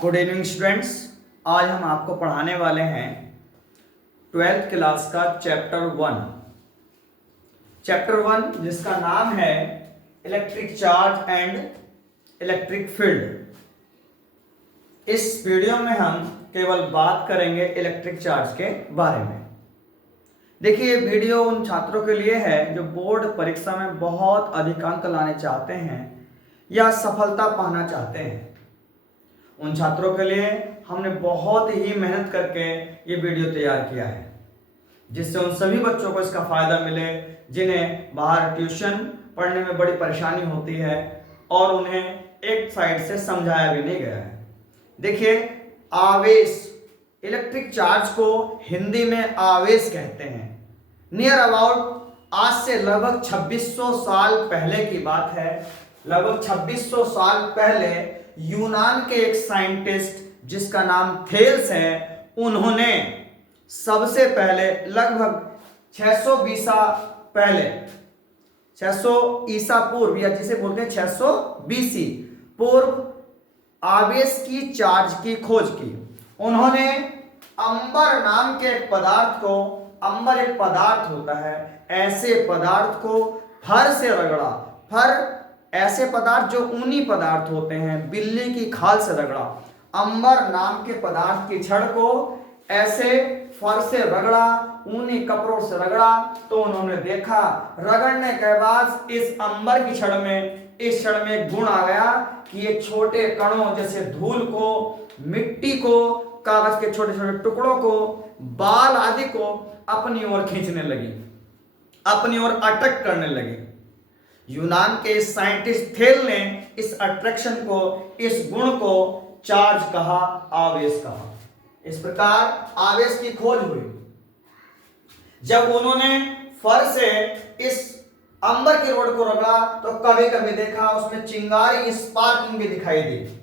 Good evening students. आज हम आपको पढ़ाने वाले हैं 12th क्लास का चैप्टर वन जिसका नाम है electric charge and electric field. इस वीडियो में हम केवल बात करेंगे इलेक्ट्रिक चार्ज के बारे में। देखिए, ये वीडियो उन छात्रों के लिए है जो बोर्ड परीक्षा में बहुत अधिक अंक लाने चाहते हैं या सफलता पाना चाहते हैं। उन छात्रों के लिए हमने बहुत ही मेहनत करके ये वीडियो तैयार किया है, जिससे उन सभी बच्चों को इसका फायदा मिले जिन्हें बाहर ट्यूशन पढ़ने में बड़ी परेशानी होती है और उन्हें एक साइड से समझाया भी नहीं गया है। देखिए, आवेश, इलेक्ट्रिक चार्ज को हिंदी में आवेश कहते हैं। नियर अबाउट आज से लगभग 2600 साल पहले की बात है। लगभग 2600 साल पहले यूनान के एक साइंटिस्ट जिसका नाम थेल्स है, उन्होंने सबसे पहले लगभग 600 ईसा पूर्व या जिसे बोलते हैं 600 बीसी पूर्व आवेश की चार्ज की खोज की। उन्होंने अंबर नाम के एक पदार्थ को, अंबर एक पदार्थ होता है, ऐसे पदार्थ को फर से रगड़ा। फर ऐसे पदार्थ जो ऊनी पदार्थ होते हैं, बिल्ली की खाल से रगड़ा। अंबर नाम के पदार्थ की छड़ को ऐसे फर से रगड़ा, ऊनी कपड़ों से रगड़ा, तो उन्होंने देखा रगड़ने के बाद इस अंबर की छड़ में, इस छड़ में एक गुण आ गया कि ये छोटे कणों जैसे धूल को, मिट्टी को, कागज के छोटे छोटे टुकड़ों को, बाल आदि को अपनी ओर खींचने लगी, अपनी ओर अट्रैक्ट करने लगी। यूनान के इस साइंटिस्ट थेल ने इस अट्रैक्शन को, इस गुण को चार्ज कहा, आवेश कहा। इस प्रकार आवेश की खोज हुई। जब उन्होंने फर से इस अंबर की रोड को रगड़ा तो कभी कभी देखा उसमें चिंगारी, स्पार्किंग भी दिखाई दी।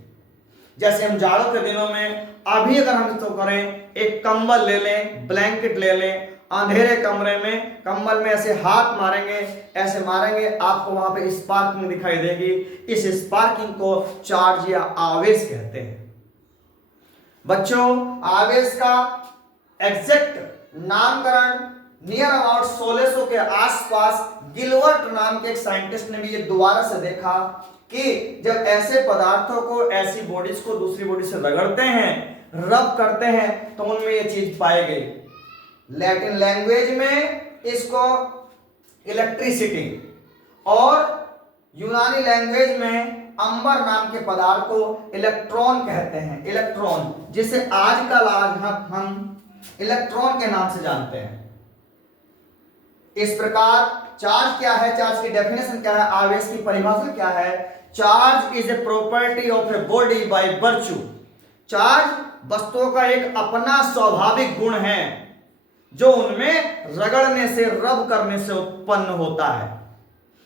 जैसे हम जाड़ों के दिनों में अभी अगर हम इसको करें, एक कंबल ले लें, ब्लैंकेट ले लें, अंधेरे कमरे में कंबल में ऐसे हाथ मारेंगे, ऐसे मारेंगे, आपको वहां पे स्पार्किंग दिखाई देगी। इस स्पार्किंग को चार्ज या आवेश कहते हैं। बच्चों, आवेश का एग्जैक्ट नामकरण नियर अबाउट 1600 के आसपास गिलबर्ट नाम के एक साइंटिस्ट ने भी ये दोबारा से देखा कि जब ऐसे पदार्थों को, ऐसी बॉडीज को दूसरी बॉडी से रगड़ते हैं, रब करते हैं, तो उनमें ये चीज पाई गई। लैटिन लैंग्वेज में इसको इलेक्ट्रिसिटी और यूनानी लैंग्वेज में अंबर नाम के पदार्थ को इलेक्ट्रॉन कहते हैं। इलेक्ट्रॉन, जिसे आजकल हम इलेक्ट्रॉन के नाम से जानते हैं। इस प्रकार चार्ज क्या है, चार्ज की डेफिनेशन क्या है, आवेश की परिभाषा क्या है? Charge is a property of a body by virtue. Charge वस्तुओं का एक अपना स्वाभाविक गुण है जो उनमें रगड़ने से, रब करने से उत्पन्न होता है।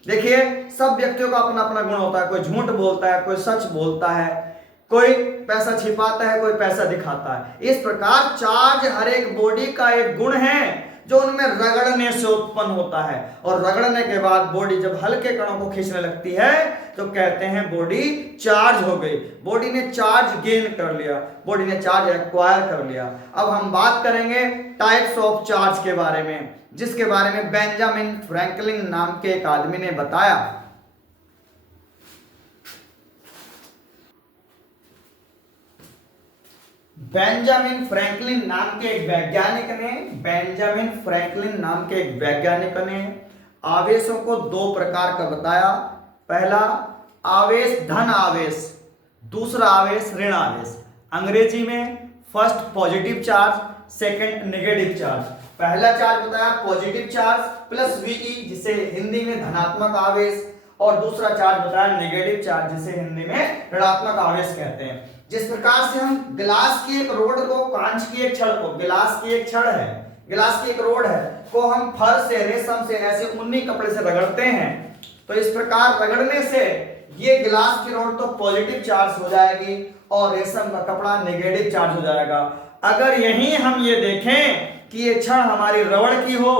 देखिए, सब व्यक्तियों का अपना अपना गुण होता है। कोई झूठ बोलता है, कोई सच बोलता है, कोई पैसा छिपाता है, कोई पैसा दिखाता है। इस प्रकार चार्ज हर एक बॉडी का एक गुण है जो उनमें रगड़ने से उत्पन्न होता है, और रगड़ने के बाद बॉडी जब हल्के कणों को खींचने लगती है तो कहते हैं बॉडी चार्ज हो गई, बॉडी ने चार्ज गेन कर लिया, बॉडी ने चार्ज एक्वायर कर लिया। अब हम बात करेंगे टाइप्स ऑफ चार्ज के बारे में, जिसके बारे में बेंजामिन फ्रैंकलिन नाम के एक आदमी ने बताया। बेंजामिन फ्रैंकलिन नाम के एक वैज्ञानिक ने आवेशों को दो प्रकार का बताया। पहला आवेश धन आवेश, दूसरा आवेश ऋण आवेश। अंग्रेजी में first positive charge, second negative charge. पहला चार्ज बताया पॉजिटिव चार्ज प्लस वीई, जिसे हिंदी में धनात्मक आवेश, और दूसरा चार्ज बताया नेगेटिव चार्ज, जिसे हिंदी में ऋणात्मक आवेश कहते हैं। जिस प्रकार से हम गिलास की एक रोड को, कांच की एक छड़ को, गिलास की एक छड़ है, गिलास की एक रोड है, को हम फर से, रेशम से, ऐसे ऊनी कपड़े से रगड़ते हैं, तो इस प्रकार रगड़ने से ये गिलास की रोड तो पॉजिटिव चार्ज हो जाएगी और रेशम का कपड़ा नेगेटिव चार्ज हो जाएगा। अगर यहीं हम ये देखें कि ये छड़ हमारी रबड़ की हो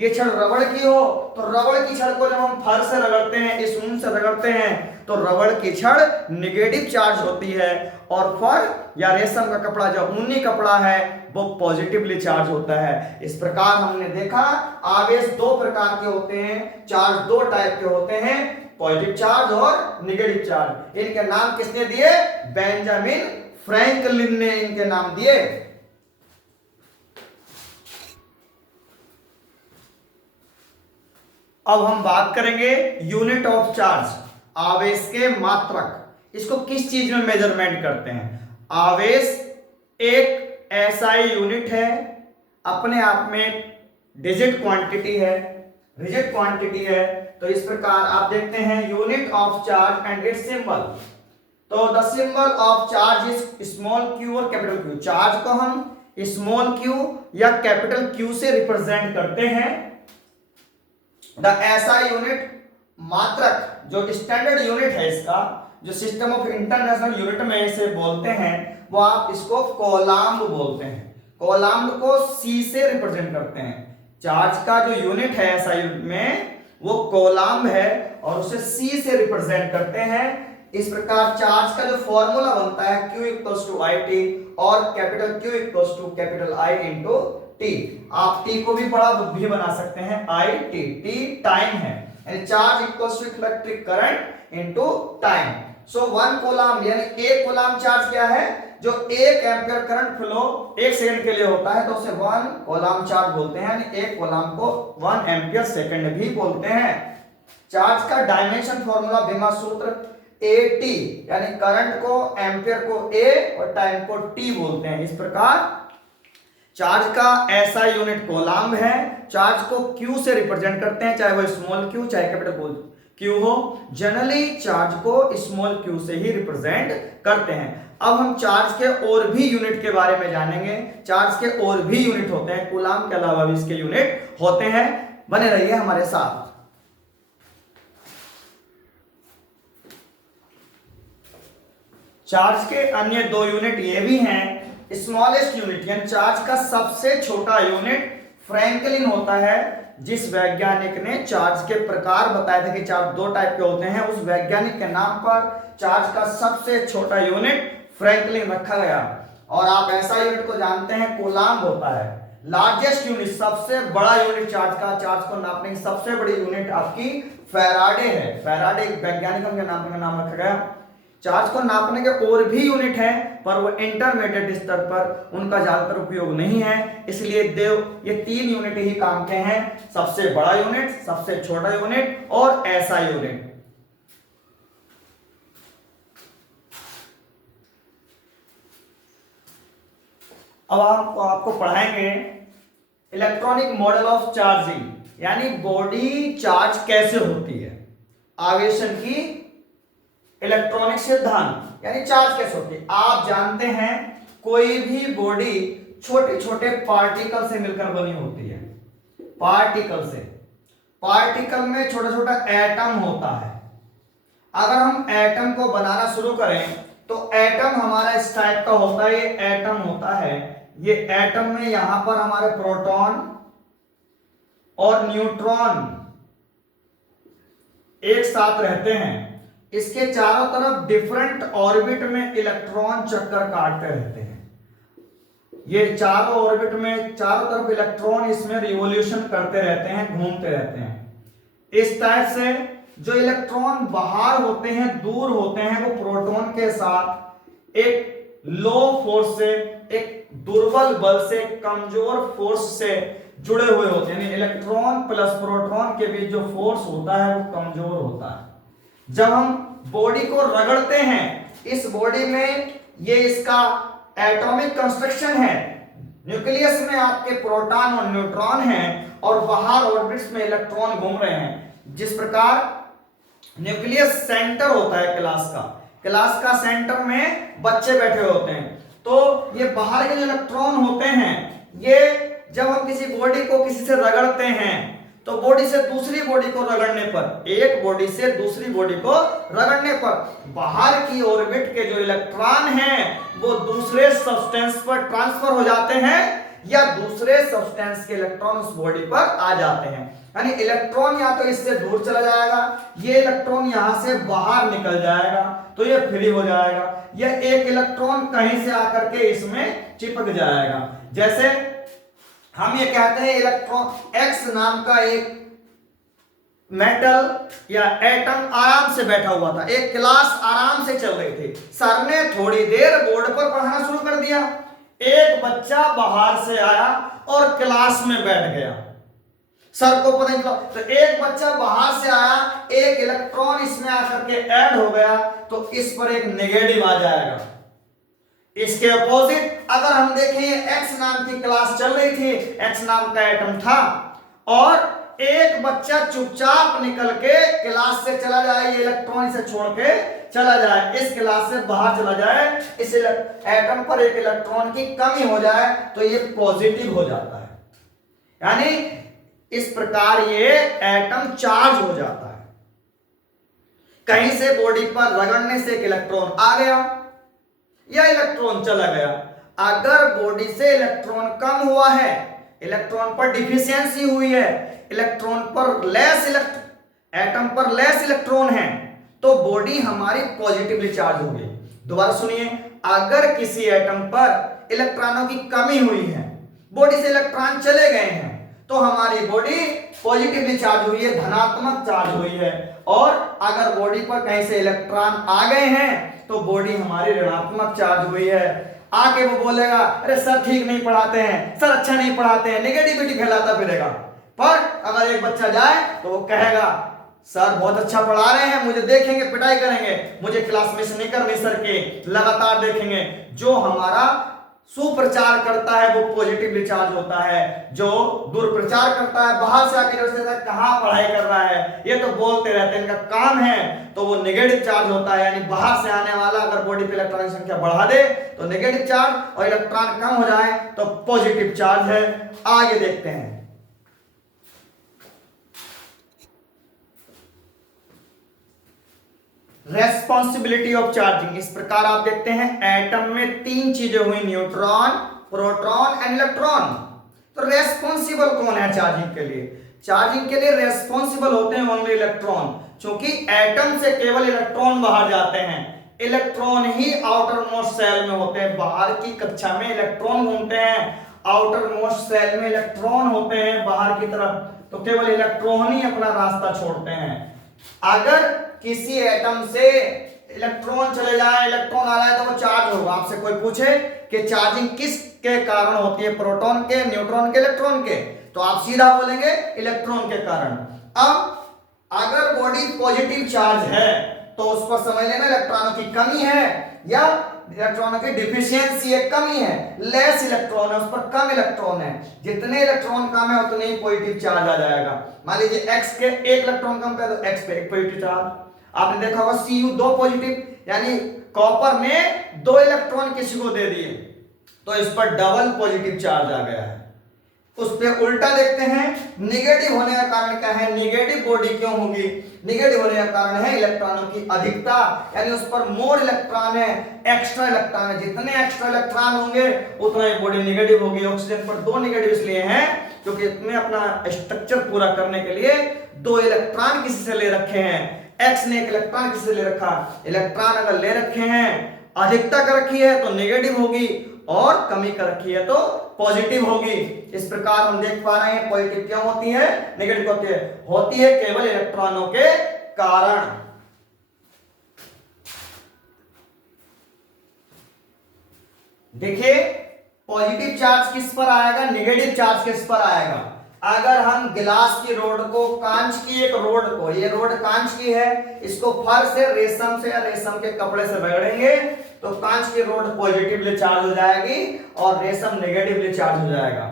ये छड़ रबड़ की हो तो रबड़ की छड़ को जब हम फर से रगड़ते हैं, इस ऊन से रगड़ते हैं, तो रबड़ की छड़ निगेटिव चार्ज होती है और फर या रेशम का कपड़ा जो ऊनी कपड़ा है वो पॉजिटिवली चार्ज होता है। इस प्रकार हमने देखा आवेश दो प्रकार के होते हैं, चार्ज दो टाइप के होते हैं, पॉजिटिव चार्ज और निगेटिव चार्ज। इनके नाम किसने दिए? बेंजामिन फ्रैंकलिन ने इनके नाम दिए। अब हम बात करेंगे यूनिट ऑफ चार्ज, आवेश के मात्रक। इसको किस चीज में मेजरमेंट करते हैं? आवेश एक एसआई यूनिट है, अपने आप में डिजिट क्वांटिटी है, रिजिड क्वांटिटी है। तो इस प्रकार आप देखते हैं unit of charge and its symbol. तो the symbol of charge is small q और कैपिटल क्यू। चार्ज को हम स्मॉल क्यू या कैपिटल क्यू से रिप्रेजेंट करते हैं। द एसआई यूनिट मात्रक जो स्टैंडर्ड यूनिट है इसका, जो सिस्टम ऑफ इंटरनेशनल यूनिट में इसे बोलते हैं, वो आप इसको कोलाम्ब बोलते हैं। कोलाम्ब को सी से रिप्रेजेंट करते हैं। चार्ज का जो यूनिट है एसआई यूनिट में वो कोलाम्ब है और उसे सी से रिप्रेजेंट करते हैं। इस प्रकार चार्ज का जो फॉर्मूला बनता है Q equals to I T और capital Q equals to capital I into T. आप टी को भी बड़ा भी बना सकते हैं, आई टी, टी टाइम है, यानी charge equals to electric current into time. So 1 coulomb यानी 1 कोलाम्ब चार्ज क्या है? जो 1 एम्पियर करंट फ्लो 1 सेकंड के लिए होता है तो उसे 1 कोलाम्ब चार्ज बोलते हैं, यानी 1 कोलाम्ब को 1 एम्पियर सेकंड भी बोलते हैं। चार्ज का डायमेंशन फॉर्मूला बीमा सूत्र AT, यानी करंट को एम्पियर को A और टाइम को T बोलते हैं। इस प्रकार चार्ज का ऐसा यूनिट कोलाम्ब है। चार्ज को Q से रिप्रेजेंट करते हैं, चाहे वो स्मॉल q चाहे कैपिटल Q हो। जनरली चार्ज को स्मॉल q से ही रिप्रेजेंट करते हैं। अब हम चार्ज के और भी यूनिट के बारे में जानेंगे। चार्ज के और भी यूनिट होते हैं, कूलाम के अलावा भी इसके यूनिट होते हैं। बने रहिए हमारे साथ। चार्ज के अन्य दो यूनिट ये भी हैं। स्मॉलेस्ट यूनिट यानी चार्ज का सबसे छोटा यूनिट फ्रैंकलिन होता है। जिस वैज्ञानिक ने चार्ज के प्रकार बताए थे कि चार्ज दो टाइप के होते हैं, उस वैज्ञानिक के नाम पर चार्ज का सबसे छोटा यूनिट फ्रैंकलिन रखा गया। और आप ऐसा यूनिट को जानते हैं, कूलाम्ब होता है। लार्जेस्ट यूनिट, सबसे बड़ा यूनिट चार्ज का, चार्ज को नापने की सबसे बड़ी यूनिट आपकी फैराडे है। फैराडे एक वैज्ञानिक के नाम रखा गया। चार्ज को नापने के और भी यूनिट हैं, पर वो इंटरमीडिएट स्तर पर उनका ज्यादातर उपयोग नहीं है, इसलिए ये 3 यूनिट ही काम के हैं। सबसे बड़ा यूनिट, सबसे छोटा यूनिट और ऐसा यूनिट। अब आपको पढ़ाएंगे इलेक्ट्रॉनिक मॉडल ऑफ चार्जिंग, यानी बॉडी चार्ज कैसे होती है, आवेशन की इलेक्ट्रॉनिक सिद्धांत, यानी चार्ज कैसे होती है। आप जानते हैं कोई भी बॉडी छोटे छोटे पार्टिकल से मिलकर बनी होती है। पार्टिकल से, पार्टिकल में छोटा छोटा एटम होता है। अगर हम एटम को बनाना शुरू करें तो एटम हमारा इस टाइप का होता है। ये एटम होता है, ये एटम में यहां पर हमारे प्रोटॉन और न्यूट्रॉन एक साथ रहते हैं। इसके चारों तरफ डिफरेंट ऑर्बिट में इलेक्ट्रॉन चक्कर काटते रहते हैं। ये चारों ऑर्बिट में चारों तरफ इलेक्ट्रॉन इसमें रिवॉल्यूशन करते रहते हैं, घूमते रहते हैं। इस टाइप से जो इलेक्ट्रॉन बाहर होते हैं, दूर होते हैं, वो प्रोटॉन के साथ एक लो फोर्स से, एक दुर्बल बल से, कमजोर फोर्स से जुड़े हुए होते हैं। यानी इलेक्ट्रॉन प्लस प्रोटॉन के बीच जो फोर्स होता है वो कमजोर होता है। जब हम बॉडी को रगड़ते हैं, इस बॉडी में ये इसका एटॉमिक कंस्ट्रक्शन है। न्यूक्लियस में आपके प्रोटॉन और न्यूट्रॉन हैं और बाहर ऑर्बिट्स में इलेक्ट्रॉन घूम रहे हैं। जिस प्रकार न्यूक्लियस सेंटर होता है क्लास का सेंटर में बच्चे बैठे होते हैं, तो ये बाहर के जो इलेक्ट्रॉन होते हैं, ये जब हम किसी बॉडी को किसी से रगड़ते हैं तो बॉडी से दूसरी बॉडी को रगड़ने पर, एक बॉडी से दूसरी बॉडी को रगड़ने पर बाहर की ऑर्बिट के जो इलेक्ट्रॉन हैं वो दूसरे सब्सटेंस पर ट्रांसफर हो जाते हैं। या दूसरे सब्सटेंस के इलेक्ट्रॉन उस बॉडी पर आ जाते हैं। यानी इलेक्ट्रॉन या तो इससे दूर चला जाएगा, ये इलेक्ट्रॉन यहां से बाहर निकल जाएगा तो ये फ्री हो जाएगा, या एक इलेक्ट्रॉन कहीं से आकर के इसमें चिपक जाएगा। जैसे हम ये कहते हैं इलेक्ट्रॉन एक्स नाम का एक मेटल या एटम आराम से बैठा हुआ था, एक क्लास आराम से चल रही थी, सर ने थोड़ी देर बोर्ड पर पढ़ाना शुरू कर दिया, एक बच्चा बाहर से आया और क्लास में बैठ गया, सर को पता नहीं चला, तो एक बच्चा बाहर से आया, एक इलेक्ट्रॉन इसमें आकर के ऐड हो गया तो इस पर एक नेगेटिव आ जाएगा। इसके अपोजिट अगर हम देखें एक्स नाम की क्लास चल रही थी, एक्स नाम का एटम था और एक बच्चा चुपचाप निकल के क्लास से चला जाए, ये इलेक्ट्रॉन इसे छोड़ के चला जाए, इस क्लास से बाहर चला जाए, इस एटम पर एक इलेक्ट्रॉन की कमी हो जाए तो ये पॉजिटिव हो जाता है। यानी इस प्रकार ये एटम चार्ज हो जाता है। कहीं से बॉडी पर रगड़ने से एक इलेक्ट्रॉन आ गया या इलेक्ट्रॉन चला गया। अगर बॉडी से इलेक्ट्रॉन कम हुआ है, इलेक्ट्रॉन पर डिफिशियंसी हुई है, इलेक्ट्रॉन पर एटम पर लेस इलेक्ट्रॉन है, तो बॉडी हमारी पॉजिटिवली चार्ज होगी। दोबारा सुनिए, अगर किसी एटम पर इलेक्ट्रॉनों की कमी हुई है, बॉडी से इलेक्ट्रॉन चले गए हैं, तो हमारी बॉडी पॉजिटिवली चार्ज हुई है, धनात्मक चार्ज हुई है। और अगर बॉडी पर कहीं से इलेक्ट्रॉन आ गए हैं तो बॉडी हमारी ऋणात्मक चार्ज हुई है। आके वो बोलेगा अरे सर ठीक नहीं पढ़ाते हैं, सर अच्छा नहीं पढ़ाते हैं, नेगेटिविटी फैलाता फिरेगा। पर अगर एक बच्चा जाए तो वो कहेगा सर बहुत अच्छा पढ़ा रहे हैं, मुझे देखेंगे, पिटाई करेंगे, मुझे क्लास मिस नहीं करनी सर के, लगातार देखेंगे। जो हमारा सुप्रचार करता है वो पॉजिटिवली चार्ज होता है, जो दुर्प्रचार करता है, बाहर से आके जैसे कहाँ पढ़ाई कर रहा है, ये तो बोलते रहते हैं, इनका काम है, तो वो नेगेटिव चार्ज होता है। यानी बाहर से आने वाला अगर बॉडी पे इलेक्ट्रॉन की संख्या बढ़ा दे तो नेगेटिव चार्ज, और इलेक्ट्रॉन कम हो जाए तो पॉजिटिव चार्ज है। आगे देखते हैं, रेस्पॉन्सिबिलिटी ऑफ चार्जिंग। इस प्रकार आप देखते हैं एटम में तीन चीजें हुई, न्यूट्रॉन, प्रोटॉन एंड इलेक्ट्रॉन। तो रेस्पॉन्सिबल कौन है चार्जिंग के लिए? चार्जिंग के लिए रेस्पॉन्सिबल होते हैं ओनली इलेक्ट्रॉन, क्योंकि एटम से केवल इलेक्ट्रॉन बाहर जाते हैं, इलेक्ट्रॉन ही आउटर मोस्ट सेल में होते हैं। बाहर की कक्षा में इलेक्ट्रॉन घूमते हैं, आउटर मोस्ट सेल में इलेक्ट्रॉन होते हैं बाहर की तरफ, तो केवल इलेक्ट्रॉन ही अपना रास्ता छोड़ते हैं। अगर किसी एटम से इलेक्ट्रॉन चले जाए, इलेक्ट्रॉन आ जाए तो वो चार्ज होगा। आपसे कोई पूछे कि चार्जिंग किसके कारण होती है, प्रोटॉन के, न्यूट्रॉन के, इलेक्ट्रॉन के, तो आप सीधा बोलेंगे इलेक्ट्रॉन के कारण। अब अगर बॉडी पॉजिटिव चार्ज है तो उस पर समझ लेना इलेक्ट्रॉनों की कमी है या इलेक्ट्रॉनों की डिफिशियंसी है, कमी है, लेस इलेक्ट्रॉन है, उस पर कम इलेक्ट्रॉन है। जितने इलेक्ट्रॉन कम है उतने ही पॉजिटिव चार्ज आ जाएगा। मान लीजिए x के एक इलेक्ट्रॉन कम पे तो x पे एक पॉजिटिव चार्ज। आपने देखा होगा Cu दो पॉजिटिव, यानी कॉपर ने दो इलेक्ट्रॉन किसी को दे दिए तो इस पर डबल पॉजिटिव चार्ज आ गया है। उस पे उल्टा देखते हैं, नेगेटिव होने का कारण क्या है, नेगेटिव बॉडी क्यों होगी? नेगेटिव होने का कारण है इलेक्ट्रॉनों की अधिकता, यानी उस पर मोर इलेक्ट्रॉन है, एक्स्ट्रा इलेक्ट्रॉन है। जितने एक्स्ट्रा इलेक्ट्रॉन होंगे उतना ही बॉडी नेगेटिव होगी। ऑक्सीजन पर दो नेगेटिव इसलिए हैं क्योंकि इसमें अपना स्ट्रक्चर पूरा करने के लिए दो इलेक्ट्रॉन किसी से ले रखे हैं। एक्स ने एक इलेक्ट्रॉन किसी से ले रखा, इलेक्ट्रॉन अगर ले रखे हैं, अधिकता कर रखी है तो नेगेटिव होगी और कमी कर रखी है तो पॉजिटिव होगी। इस प्रकार हम देख पा रहे हैं पॉजिटिव क्यों होती है, नेगेटिव होती है केवल इलेक्ट्रॉनों के कारण। देखिए पॉजिटिव चार्ज किस पर आएगा, नेगेटिव चार्ज किस पर आएगा। अगर हम गिलास की रोड को, कांच की एक रोड को, ये रोड कांच की है, इसको फर से, रेशम से या रेशम के कपड़े से रगड़ेंगे तो कांच की रोड पॉजिटिवली चार्ज हो जाएगी और रेशम नेगेटिवली चार्ज हो जाएगा।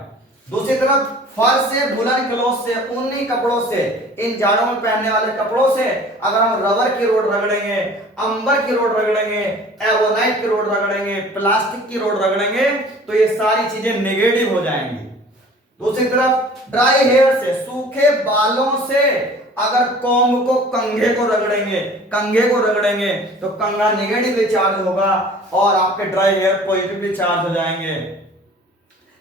दूसरी तरफ फर से, वुलन क्लॉथ से, ऊनी कपड़ों से, इन जाड़ों में पहनने वाले कपड़ों से अगर हम रबर की रोड रगड़ेंगे, अंबर की रोड रगड़ेंगे, एवोनाइट की रोड रगड़ेंगे, प्लास्टिक की रोड रगड़ेंगे तो ये सारी चीजें नेगेटिव हो जाएंगी। दूसरी तरफ ड्राई हेयर से, सूखे बालों से अगर कॉम्ब को, कंघे को रगड़ेंगे तो कंघा नेगेटिवली चार्ज होगा और आपके ड्राई हेयर पॉजिटिवली चार्ज हो जाएंगे।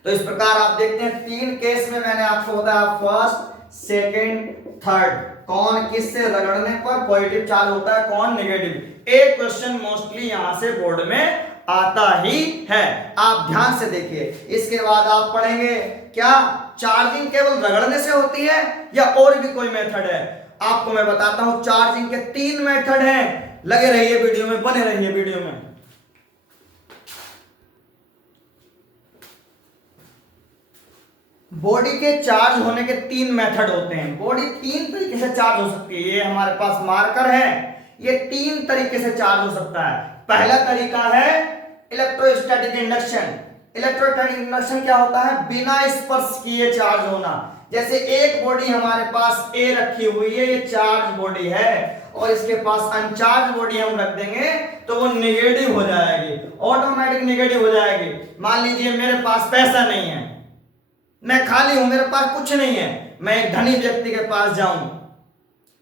तो इस प्रकार आप देखते हैं 3 केस में मैंने आपको बताया, फर्स्ट, सेकंड, थर्ड, कौन किससे रगड़ने पर पॉजिटिव चार्ज होता है, कौन नेगेटिव। एक क्वेश्चन मोस्टली यहां से बोर्ड में आता ही है, आप ध्यान से देखिए। इसके बाद आप पढ़ेंगे क्या चार्जिंग केवल रगड़ने से होती है या और भी कोई मेथड है। आपको मैं बताता हूं, चार्जिंग के 3 मेथड हैं। लगे रहिए वीडियो में, बने रहिए वीडियो में। बॉडी के चार्ज होने के 3 मेथड होते हैं। बॉडी 3 तरीके से चार्ज हो सकती है। ये हमारे पास मार्कर है, ये 3 तरीके से चार्ज हो सकता है। पहला तरीका है इलेक्ट्रोस्टैटिक इंडक्शन। इलेक्ट्रोस्टैटिक इंडक्शन क्या होता है, बिना स्पर्श किए चार्ज होना। जैसे एक बॉडी हमारे पास ए रखी हुई है, ये चार्ज बॉडी है, और इसके पास अनचार्ज बॉडी हम रख देंगे तो वो नेगेटिव हो जाएगी, ऑटोमेटिक नेगेटिव हो जाएगी। मान लीजिए मेरे पास पैसा नहीं है, मैं खाली हूं, मेरे पास कुछ नहीं है, मैं एक धनी व्यक्ति के पास जाऊं,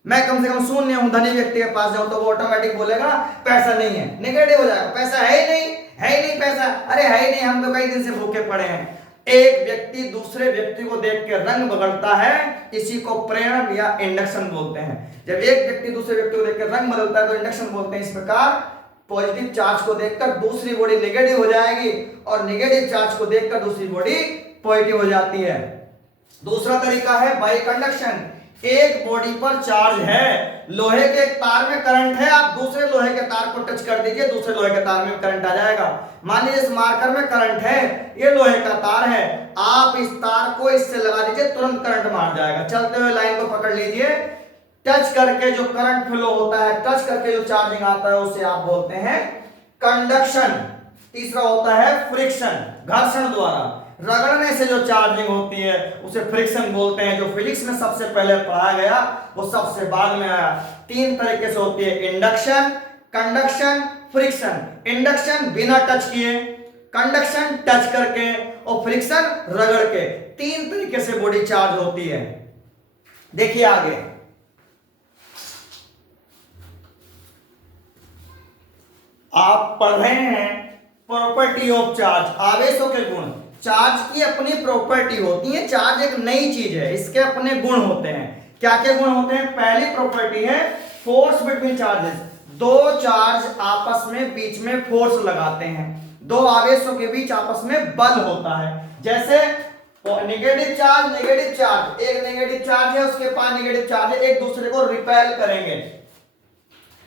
मैं कम से कम शून्य हूं, धनी व्यक्ति के पास जाऊं तो वो ऑटोमेटिक बोलेगा पैसा नहीं है, नेगेटिव हो जाएगा, पैसा है ही नहीं, है ही नहीं पैसा, अरे है ही नहीं, हम तो कई दिन से भूखे पड़े हैं। एक व्यक्ति दूसरे व्यक्ति को देख के रंग बदलता है, इसी को प्रेरण या इंडक्शन बोलते हैं। जब एक व्यक्ति दूसरे व्यक्ति को देख कर रंग बदलता है तो इंडक्शन बोलते हैं। इस प्रकार पॉजिटिव चार्ज को देखकर दूसरी बॉडी नेगेटिव हो जाएगी और नेगेटिव चार्ज को देखकर दूसरी बॉडी पॉजिटिव हो जाती है। दूसरा तरीका है बाई कंडक्शन। एक बॉडी पर चार्ज है, लोहे के एक तार में करंट है, आप दूसरे लोहे के तार को टच कर दीजिए, दूसरे लोहे के तार में करंट आ जाएगा। मान लीजिए इस मार्कर में करंट है, ये लोहे का तार है, आप इस तार को इससे लगा दीजिए, तुरंत करंट मार जाएगा। चलते हुए लाइन को पकड़ लीजिए, टच करके जो करंट फ्लो होता है, टच करके जो चार्जिंग आता है उसे आप बोलते हैं कंडक्शन। तीसरा होता है फ्रिक्शन, घर्षण द्वारा रगड़ने से जो चार्जिंग होती है उसे फ्रिक्शन बोलते हैं। जो फिजिक्स में सबसे पहले पढ़ाया गया वो सबसे बाद में आया। 3 तरीके से होती है, इंडक्शन, कंडक्शन, फ्रिक्शन। इंडक्शन बिना टच किए, कंडक्शन टच करके, और फ्रिक्शन रगड़ के। 3 तरीके से बॉडी चार्ज होती है। देखिए आगे, आप पढ़ रहे हैं प्रॉपर्टी ऑफ चार्ज, आवेशों के गुण। चार्ज की अपनी प्रॉपर्टी होती है, चार्ज एक नई चीज है, इसके अपने गुण होते हैं। क्या क्या गुण होते हैं? पहली प्रॉपर्टी है फोर्स बिटवीन चार्जेस। दो चार्ज आपस में बीच में फोर्स लगाते हैं, दो आवेशों के बीच आपस में बल होता है। जैसे नेगेटिव चार्ज, नेगेटिव चार्ज, एक नेगेटिव चार्ज है, उसके पास नेगेटिव चार्ज है, एक दूसरे को रिपेल करेंगे,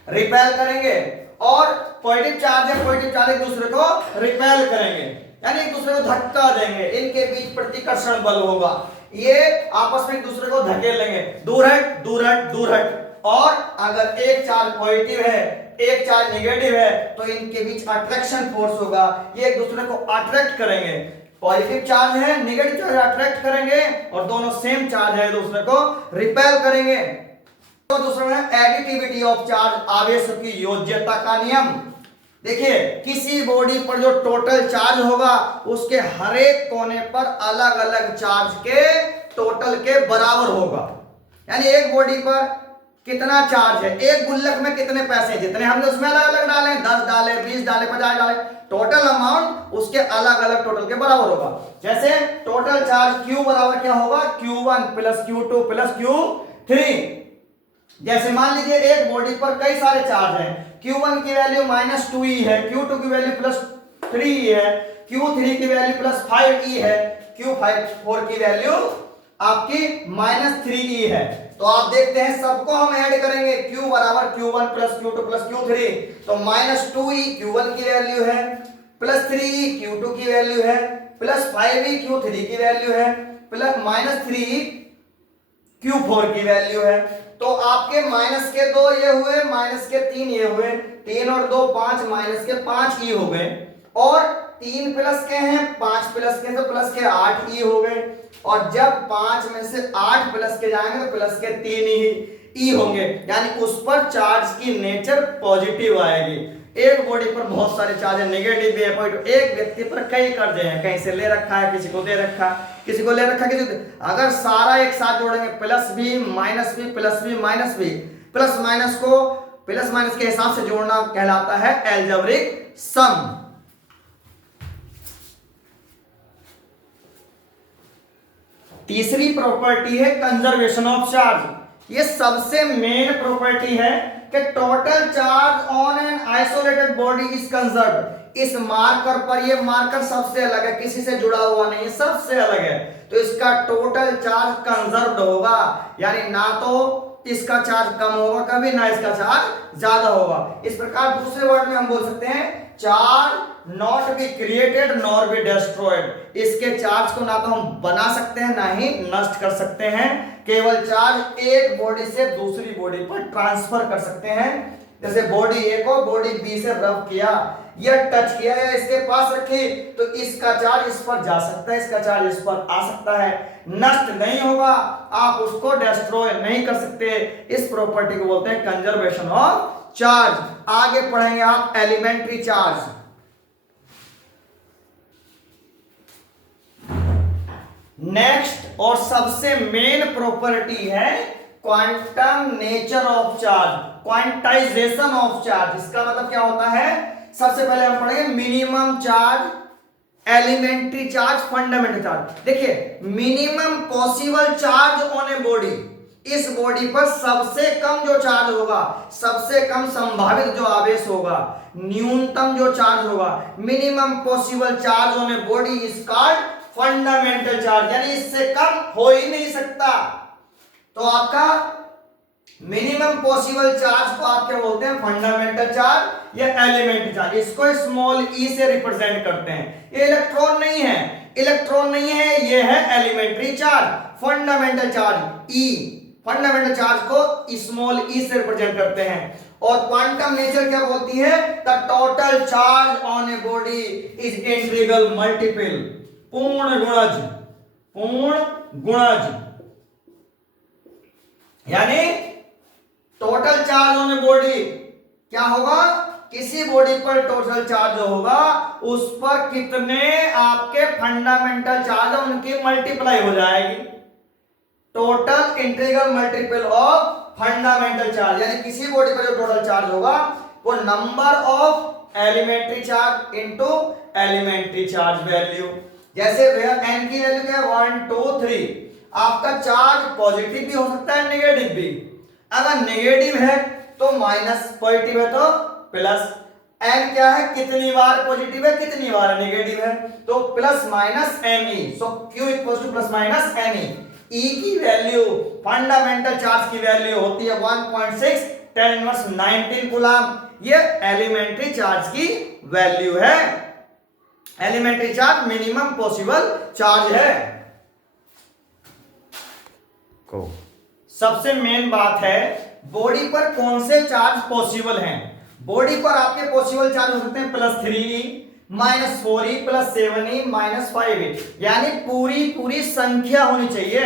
रिपेल करेंगे। और पॉजिटिव चार्ज है, पॉजिटिव चार्ज एक दूसरे को रिपेल करेंगे, यानी एक दूसरे को धक्का देंगे, इनके बीच प्रतिकर्षण बल होगा, ये आपस में एक दूसरे को धकेलेंगे, दूर हट दूर हट दूर हट। और अगर एक चार्ज पॉजिटिव है, एक चार्ज नेगेटिव है, तो इनके बीच अट्रैक्शन फोर्स होगा, ये एक दूसरे को अट्रैक्ट करेंगे। पॉजिटिव चार्ज है, नेगेटिव चार्ज अट्रैक्ट करेंगे, और दोनों सेम चार्ज है, दूसरे को रिपेल करेंगे। तो दूसरा है एडिटिविटी ऑफ चार्ज, आवेशों की योज्यता का नियम। देखिए किसी बॉडी पर जो टोटल चार्ज होगा उसके हर एक कोने पर अलग अलग चार्ज के टोटल के बराबर होगा। यानी एक बॉडी पर कितना चार्ज है, एक गुल्लक में कितने पैसे, जितने हमने उसमें अलग अलग डाले, 10 डाले, 20 डाले, 50 डाले, टोटल अमाउंट उसके अलग अलग टोटल के बराबर होगा। जैसे टोटल चार्ज Q बराबर क्या होगा, Q1 plus Q2 plus Q3। जैसे मान लीजिए एक बॉडी पर कई सारे चार्ज हैं, Q1 की वैल्यू -2e है, Q2 की वैल्यू +3e है, Q3 की वैल्यू +5e है, Q4 की वैल्यू आपकी -3e है। तो आप देखते हैं सबको हम ऐड करेंगे, Q बराबर Q1 plus Q2 plus Q3, तो -2e Q1 की वैल्यू है, +3e Q2 की वैल्यू है, +5e Q3 की वैल्यू है, -3e Q4 की वैल्यू है। तो आपके माइनस के 2 ये हुए, माइनस के 3 ये हुए, 3 और 2 5, माइनस के 5 ई हो गए, और 3 प्लस के हैं, 5 प्लस के तो प्लस के 8 ई हो गए। और जब 5 में से 8 प्लस के जाएंगे तो प्लस के 3 ई होंगे, यानी उस पर चार्ज की नेचर पॉजिटिव आएगी। एक बॉडी पर बहुत सारे चार्ज है, नेगेटिव भी है, पॉजिटिव। एक व्यक्ति पर कई कर्जे हैं, कहीं से ले रखा है, किसी को दे रखा, किसी को ले रखा, किसी को, अगर सारा एक साथ जोड़ेंगे, प्लस भी माइनस भी प्लस भी माइनस भी, प्लस माइनस को प्लस माइनस के हिसाब से जोड़ना कहलाता है अलजेब्रिक सम। तीसरी प्रॉपर्टी है कंजर्वेशन ऑफ चार्ज। ये सबसे मेन प्रॉपर्टी है कि total charge on an isolated body is conserved. इस मार्कर पर, ये मार्कर सबसे अलग है, किसी से जुड़ा हुआ नहीं है, सबसे अलग है, तो इसका टोटल चार्ज कंजर्व्ड होगा, यानी ना तो इसका चार्ज कम होगा कभी, ना इसका चार्ज ज्यादा होगा। इस प्रकार दूसरे वर्ड में हम बोल सकते हैं charge not be created nor be destroyed. इसके चार्ज को ना तो हम बना सकते हैं ना ही नष्ट कर सकते हैं, केवल चार्ज एक बॉडी से दूसरी बॉडी पर ट्रांसफर कर सकते हैं। जैसे बॉडी ए को बॉडी बी से रब किया या टच किया या इसके पास रखी, तो इसका चार्ज इस पर जा सकता है, इसका चार्ज इस पर आ सकता है, नष्ट नहीं होगा, आप उसको डिस्ट्रॉय नहीं कर सकते। इस प्रॉपर्टी को बोलते हैं कंजर्वेशन ऑफ चार्ज। आगे पढ़ेंगे आप एलिमेंट्री चार्ज। नेक्स्ट और सबसे मेन प्रॉपर्टी है quantum nature of charge, quantization of charge. इसका मतलब क्या होता है, सबसे पहले हम पढ़ेंगे minimum charge, elementary charge, fundamental charge. देखिए minimum possible charge on a body, इस बॉडी पर सबसे कम जो चार्ज होगा, सबसे कम संभावित जो आवेश होगा, न्यूनतम जो चार्ज होगा, minimum possible charge on a body is called fundamental charge, यानी इससे कम हो ही नहीं सकता। तो आपका मिनिमम पॉसिबल चार्ज को आप क्या बोलते हैं, फंडामेंटल चार्ज या एलिमेंट्री चार्ज। इसको स्मॉल ई से रिप्रेजेंट करते हैं। ये इलेक्ट्रॉन नहीं है, इलेक्ट्रॉन नहीं है, ये है एलिमेंट्री चार्ज। फंडामेंटल चार्ज ई, फंडामेंटल चार्ज को स्मॉल ई से रिप्रेजेंट करते हैं। और क्वांटम नेचर क्या बोलती है, the total charge on a body is integral multiple, पूर्ण गुणज, पूर्ण गुणज, यानी total charge on a body क्या होगा, किसी बॉडी पर टोटल चार्ज होगा उस पर कितने आपके फंडामेंटल चार्ज है उनकी मल्टीप्लाई हो जाएगी। Total integral multiple of fundamental charge, यानी किसी बॉडी पर जो टोटल चार्ज होगा वो number of elementary charge into elementary charge value. जैसे एन की वैल्यू क्या है 1 2 3, आपका चार्ज पॉजिटिव भी हो सकता है नेगेटिव भी। अगर नेगेटिव है तो माइनस, पॉजिटिव है तो प्लस। एन क्या है, कितनी बार पॉजिटिव है कितनी बार नेगेटिव है, तो plus minus n e, so q equals to plus minus n e. E की वैल्यू, फंडामेंटल चार्ज की वैल्यू होती है 1.6 10 इनवर्स 19 कूलम। ये एलिमेंट्री चार्ज की वैल्यू है। Elementary charge minimum possible charge है। सबसे मेन बात है बॉडी पर कौन से चार्ज पॉसिबल हैं। बॉडी पर आपके पॉसिबल चार्ज हो सकते हैं +3e, -4e, +7e, -5e, यानी पूरी संख्या होनी चाहिए।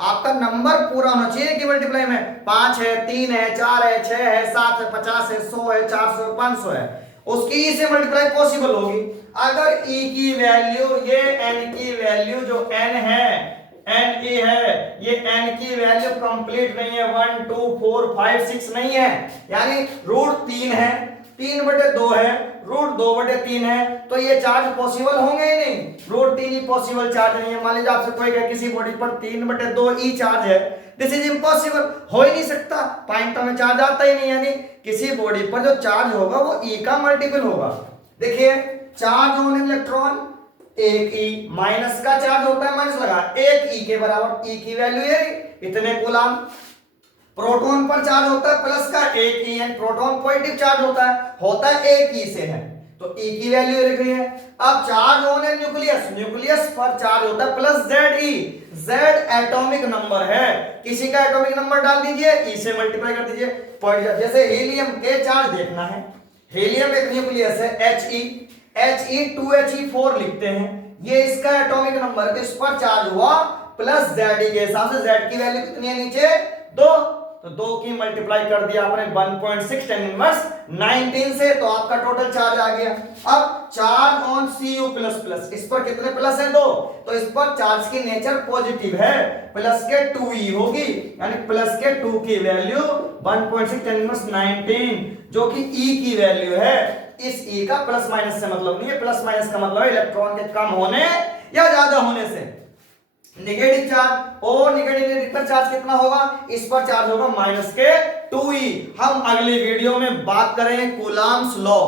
आपका नंबर पूरा होना चाहिए कि मल्टीप्लाई में 5 है, 3 है, 4 है, 6 है, 7 है, 50 है, 100 है, 400 है, 500 है, उसकी ई से मल्टीप्लाई पॉसिबल होगी। अगर ई की वैल्यू, ये एन की वैल्यू जो एन है, एन ई है, ये एन की वैल्यू कंप्लीट नहीं है, 1 2 4 5 6 नहीं है, यानी √3 है, 3/2 है, √2/3 है, तो ये चार्ज पॉसिबल होंगे ही नहीं। √3 ही पॉसिबल चार्ज नहीं है। मान लीजिए आपसे कोई कहे किसी बॉडी पर 3/2 ई चार्ज है, दिस इज इम्पॉसिबल, हो ही नहीं सकता, पॉइंट में चार्ज आता ही नहीं, यानी किसी बॉडी पर जो चार्ज होगा वो ई का मल्टीपल होगा। देखिए charge on electron 1e, minus का चार्ज होता है, माइनस लगा 1e के बराबर, e की वैल्यू है इतने कूलम। प्रोटॉन पर चार्ज होता है प्लस का 1e, यानी प्रोटॉन पॉजिटिव चार्ज होता है 1e से है, तो e की वैल्यू लिख रही है। अब चार्ज ऑन है न्यूक्लियस, न्यूक्लियस पर चार्ज होता है +Ze, Z एटॉमिक नंबर है, किसी का एटॉमिक नंबर डाल दीजिए, e से मल्टीप्लाई कर दीजिए। जैसे हीलियम के चार्ज देखना है, हीलियम एक न्यूक्लियस है He2He4 लिखते हैं, ये इसका एटॉमिक नंबर है, तो इस पर चार्ज हुआ +Ze के हिसाब से Z की वैल्यू कितनी है नीचे 2, तो 2 की मल्टीप्लाई कर दिया आपने 1.6 10 इनवर्स 19 से, तो आपका टोटल चार्ज आ गया। अब चार्ज ऑन Cu++, इस पर कितने प्लस है 2, तो इस पर चार्ज की नेचर पॉजिटिव है, प्लस के 2e होगी, यानी प्लस के 2 की वैल्यू 1.6 10 इनवर्स 19, जो कि e की वैल्यू है। इस e का प्लस माइनस से मतलब नहीं है, प्लस माइनस का मतलब है इलेक्ट्रॉन के कम होने या ज्यादा होने से। नेगेटिव चार्ज, और नेगेटिव पर चार्ज कितना होगा, इस पर चार्ज होगा माइनस के 2e। हम अगली वीडियो में बात करें कूलम्ब्स लॉ,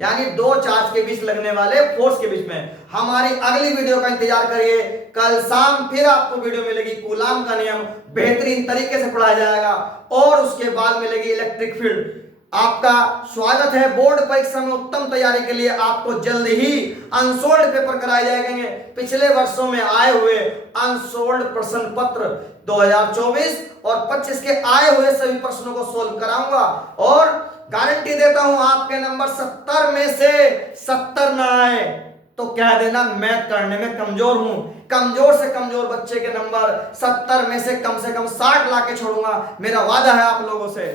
यानी दो चार्ज के बीच लगने वाले फोर्स के बीच में। हमारी अगली वीडियो का इंतजार करिए, कल शाम फिर आपको वीडियो मिलेगी, कूलम्ब का नियम बेहतरीन तरीके से पढ़ाया जाएगा, और उसके बाद मिलेगी इलेक्ट्रिक फील्ड। आपका स्वागत है बोर्ड परीक्षा में उत्तम तैयारी के लिए। आपको जल्द ही अनसोल्ड पेपर कराए जाएंगे, पिछले वर्षों में आए हुए अनसोल्ड प्रश्न पत्र 2024 और 25 के आए हुए सभी प्रश्नों को सोल्व कराऊंगा, और गारंटी देता हूं आपके नंबर 70 में से 70 ना आए तो कह देना मैथ करने में कमजोर हूं। कमजोर से कमजोर बच्चे के नंबर 70 में से कम 60 ला के छोड़ूंगा, मेरा वादा है आप लोगों से।